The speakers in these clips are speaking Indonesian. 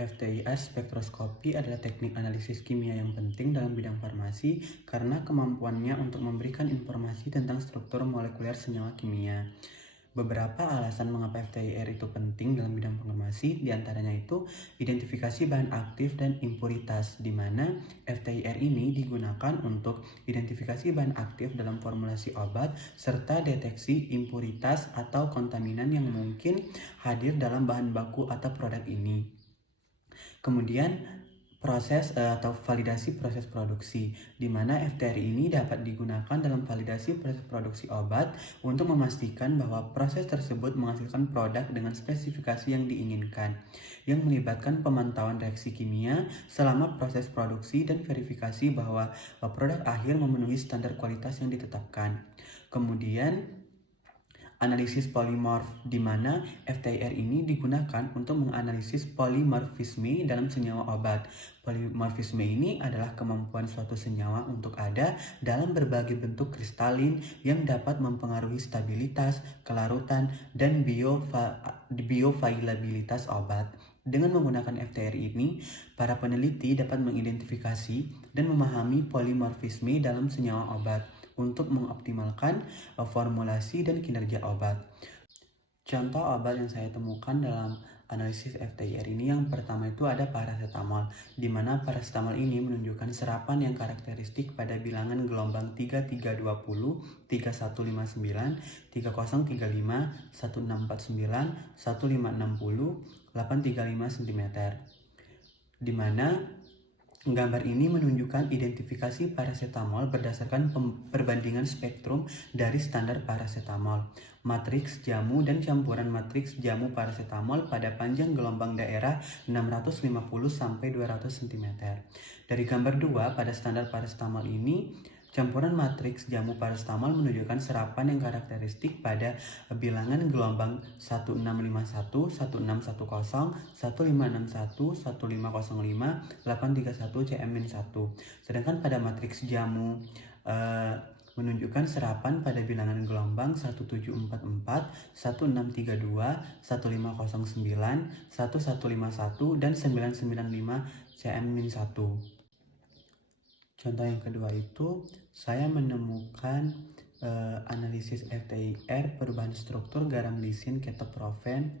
FTIR spektroskopi adalah teknik analisis kimia yang penting dalam bidang farmasi karena kemampuannya untuk memberikan informasi tentang struktur molekuler senyawa kimia. Beberapa alasan mengapa FTIR itu penting dalam bidang farmasi, diantaranya itu identifikasi bahan aktif dan impuritas, di mana FTIR ini digunakan untuk identifikasi bahan aktif dalam formulasi obat, serta deteksi impuritas atau kontaminan yang mungkin hadir dalam bahan baku atau produk ini. Kemudian proses atau validasi proses produksi, di mana FTIR ini dapat digunakan dalam validasi proses produksi obat untuk memastikan bahwa proses tersebut menghasilkan produk dengan spesifikasi yang diinginkan, yang melibatkan pemantauan reaksi kimia selama proses produksi dan verifikasi bahwa produk akhir memenuhi standar kualitas yang ditetapkan. Kemudian analisis polimorf, di mana FTIR ini digunakan untuk menganalisis polimorfisme dalam senyawa obat. Polimorfisme ini adalah kemampuan suatu senyawa untuk ada dalam berbagai bentuk kristalin yang dapat mempengaruhi stabilitas, kelarutan, dan bioavailabilitas obat. Dengan menggunakan FTIR ini, para peneliti dapat mengidentifikasi dan memahami polimorfisme dalam senyawa obat untuk mengoptimalkan formulasi dan kinerja obat. Contoh obat yang saya temukan dalam analisis FTIR ini, yang pertama itu ada paracetamol, di mana paracetamol ini menunjukkan serapan yang karakteristik pada bilangan gelombang 3320, 3159, 3035, 1649, 1560, 835 cm, di mana gambar ini menunjukkan identifikasi paracetamol berdasarkan perbandingan spektrum dari standar paracetamol, matriks jamu dan campuran matriks jamu paracetamol pada panjang gelombang daerah 650 sampai 200 cm. Dari gambar 2 pada standar paracetamol ini, campuran matriks jamu paracetamol menunjukkan serapan yang karakteristik pada bilangan gelombang 1651, 1610, 1561, 1505, 831 cm-1. Sedangkan pada matriks jamu menunjukkan serapan pada bilangan gelombang 1744, 1632, 1509, 1151, dan 995 cm-1. Contoh yang kedua itu, saya menemukan analisis FTIR perubahan struktur garam lisin ketoprofen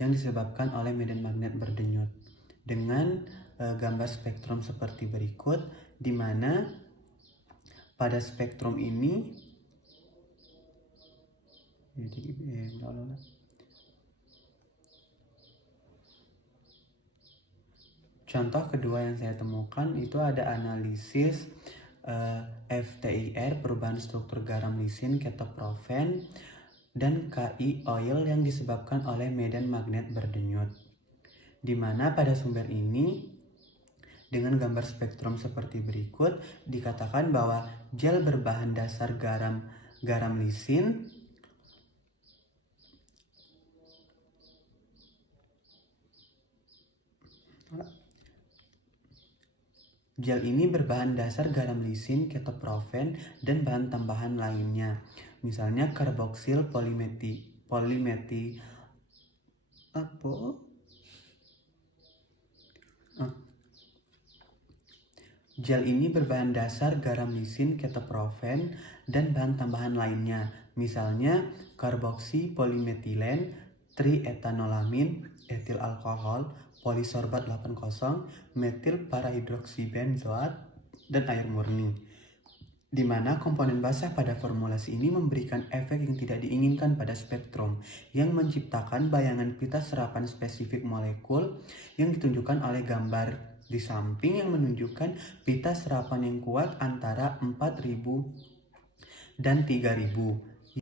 yang disebabkan oleh medan magnet berdenyut dengan gambar spektrum seperti berikut, di mana pada spektrum ini contoh kedua yang saya temukan itu ada analisis FTIR perubahan struktur garam lisin ketoprofen dan KI oil yang disebabkan oleh medan magnet berdenyut, di mana pada sumber ini dengan gambar spektrum seperti berikut dikatakan bahwa gel berbahan dasar garam lisin Gel ini berbahan dasar garam lisin ketoprofen dan bahan tambahan lainnya, misalnya karboksil Gel ini berbahan dasar garam lisin ketoprofen dan bahan tambahan lainnya, misalnya karboksi polimetilen, triethanolamin, etil alkohol, polisorbat 80, metil parahidroksibenzoat, dan air murni, di mana komponen basah pada formulasi ini memberikan efek yang tidak diinginkan pada spektrum, yang menciptakan bayangan pita serapan spesifik molekul yang ditunjukkan oleh gambar di samping yang menunjukkan pita serapan yang kuat antara 4000 dan 3000.